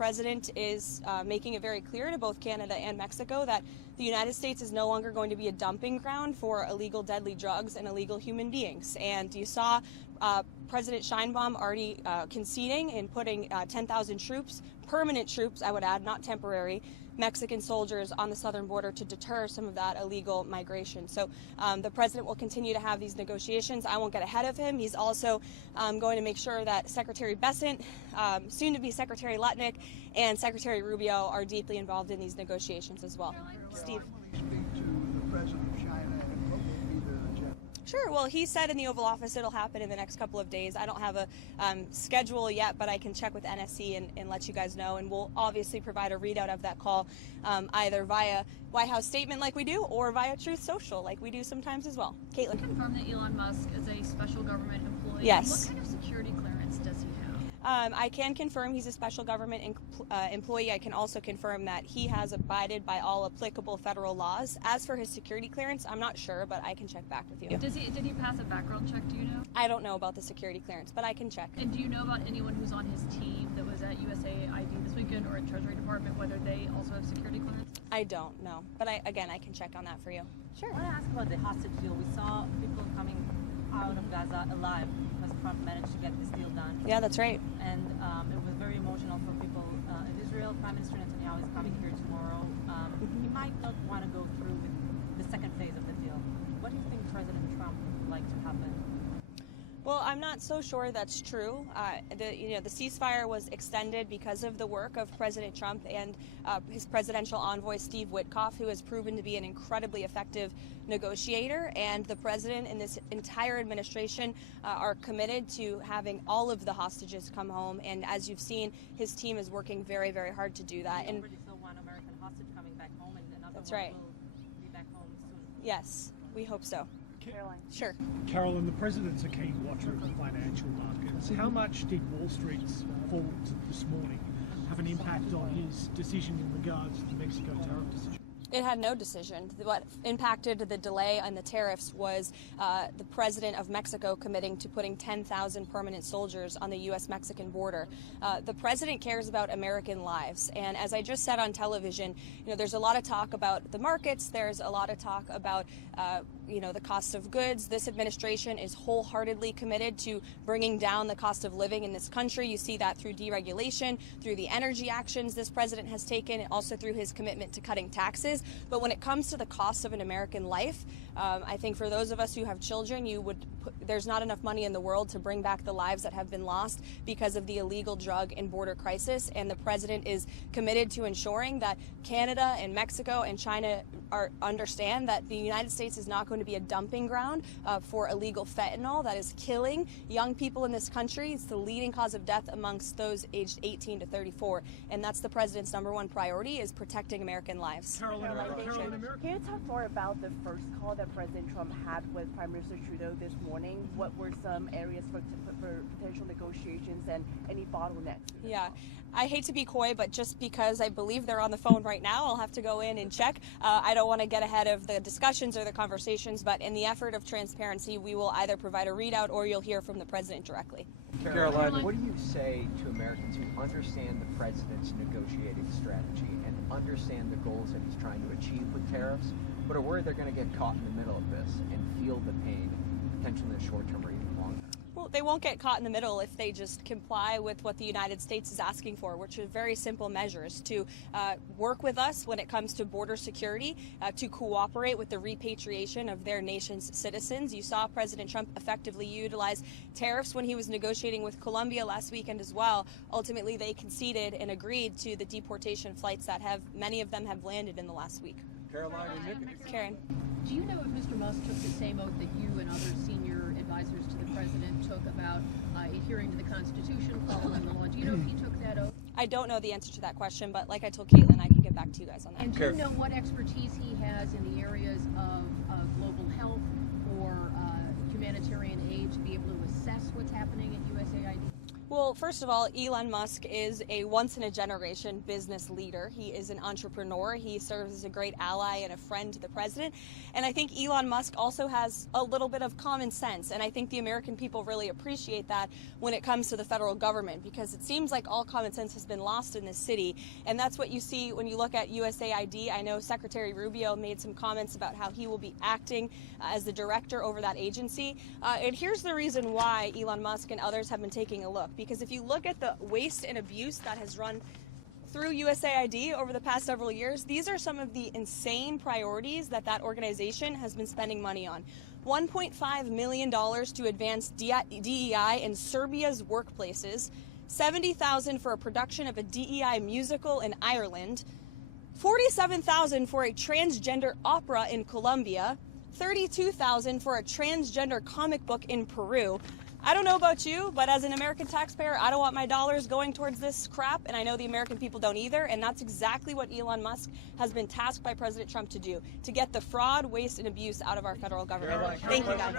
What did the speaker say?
president is making it very clear to both Canada and Mexico that the United States is no longer going to be a dumping ground for illegal deadly drugs and illegal human beings. And you saw President Sheinbaum already conceding in putting 10,000 troops, permanent troops, I would add, not temporary, Mexican soldiers on the southern border to deter some of that illegal migration. So the president will continue to have these negotiations. I won't get ahead of him. He's also going to make sure that Secretary Bessent, soon to be Secretary Lutnick, and Secretary Rubio are deeply involved in these negotiations as well. Steve. Speak to the president of China and what will be the agenda? Sure. Well, he said in the Oval Office it'll happen in the next couple of days. I don't have a schedule yet, but I can check with NSC and let you guys know. And we'll obviously provide a readout of that call either via White House statement like we do or via Truth Social like we do sometimes as well. Caitlin. Can you confirm that Elon Musk is a special government employee? Yes. What kind of security clearance does he have? I can confirm he's a special government employee. I can also confirm that he has abided by all applicable federal laws. As for his security clearance, I'm not sure, but I can check back with you. Did he pass a background check, do you know? I don't know about the security clearance, but I can check. And do you know about anyone who's on his team that was at USAID this weekend or at Treasury Department, whether they also have security clearance? I don't know, but I can check on that for you. Sure. I want to ask about the hostage deal. We saw people coming out of Gaza alive because Trump managed to get this deal done. Yeah, that's right. And it was very emotional for people in Israel. Prime Minister Netanyahu is coming here tomorrow. He might not want to go through with the second phase of the deal. What do you think President Trump would like to happen? Well, I'm not so sure that's true. The ceasefire was extended because of the work of President Trump and his presidential envoy, Steve Witkoff, who has proven to be an incredibly effective negotiator. And the president and this entire administration are committed to having all of the hostages come home. And as you've seen, his team is working very, very hard to do that. We already saw one American hostage coming back home, and another That's one right. will be back home soon. Yes, we hope so. Karoline. Sure. Karoline, the president's a keen watcher of the financial markets. How much did Wall Street's fall this morning have an impact on his decision in regards to the Mexico tariff decision? It had no decision. What impacted the delay on the tariffs was the president of Mexico committing to putting 10,000 permanent soldiers on the U.S.-Mexican border. The president cares about American lives. And as I just said on television, there's a lot of talk about the markets. There's a lot of talk about, the cost of goods. This administration is wholeheartedly committed to bringing down the cost of living in this country. You see that through deregulation, through the energy actions this president has taken, and also through his commitment to cutting taxes. But when it comes to the cost of an American life, I think for those of us who have children, there's not enough money in the world to bring back the lives that have been lost because of the illegal drug and border crisis. And the president is committed to ensuring that Canada and Mexico and China understand that the United States is not going to be a dumping ground for illegal fentanyl that is killing young people in this country. It's the leading cause of death amongst those aged 18 to 34. And that's the president's #1 priority, is protecting American lives. Can you talk more about the first call that President Trump had with Prime Minister Trudeau this morning? What were some areas for potential negotiations and any bottlenecks? Yeah, I hate to be coy, but just because I believe they're on the phone right now, I'll have to go in and check. I don't want to get ahead of the discussions or the conversations, but in the effort of transparency, we will either provide a readout or you'll hear from the president directly. Karoline, what do you say to Americans who understand the president's negotiating strategy and understand the goals that he's trying to achieve with tariffs, but are worried they're going to get caught in the middle of this and feel the pain, potentially in the short term or even long term? Well, they won't get caught in the middle if they just comply with what the United States is asking for, which are very simple measures to work with us when it comes to border security, to cooperate with the repatriation of their nation's citizens. You saw President Trump effectively utilize tariffs when he was negotiating with Colombia last weekend as well. Ultimately, they conceded and agreed to the deportation flights that many of them have landed in the last week. Karoline and Nick. Karen. Do you know if Mr. Musk took the same oath that you and other senior advisors to the president took about adhering to the Constitution, following the law? Do you know if he took that oath? I don't know the answer to that question, but like I told Caitlin, I can get back to you guys on that. And do you know what expertise he has in the areas of global health or humanitarian aid to be able to assess what's happening at USAID? Well, first of all, Elon Musk is a once-in-a-generation business leader. He is an entrepreneur. He serves as a great ally and a friend to the president. And I think Elon Musk also has a little bit of common sense. And I think the American people really appreciate that when it comes to the federal government, because it seems like all common sense has been lost in this city. And that's what you see when you look at USAID. I know Secretary Rubio made some comments about how he will be acting as the director over that agency. And here's the reason why Elon Musk and others have been taking a look. Because if you look at the waste and abuse that has run through USAID over the past several years, these are some of the insane priorities that organization has been spending money on. $1.5 million to advance DEI in Serbia's workplaces, $70,000 for a production of a DEI musical in Ireland, $47,000 for a transgender opera in Colombia, $32,000 for a transgender comic book in Peru. I don't know about you, but as an American taxpayer, I don't want my dollars going towards this crap, and I know the American people don't either, and that's exactly what Elon Musk has been tasked by President Trump to do, to get the fraud, waste, and abuse out of our federal government. Thank you, guys.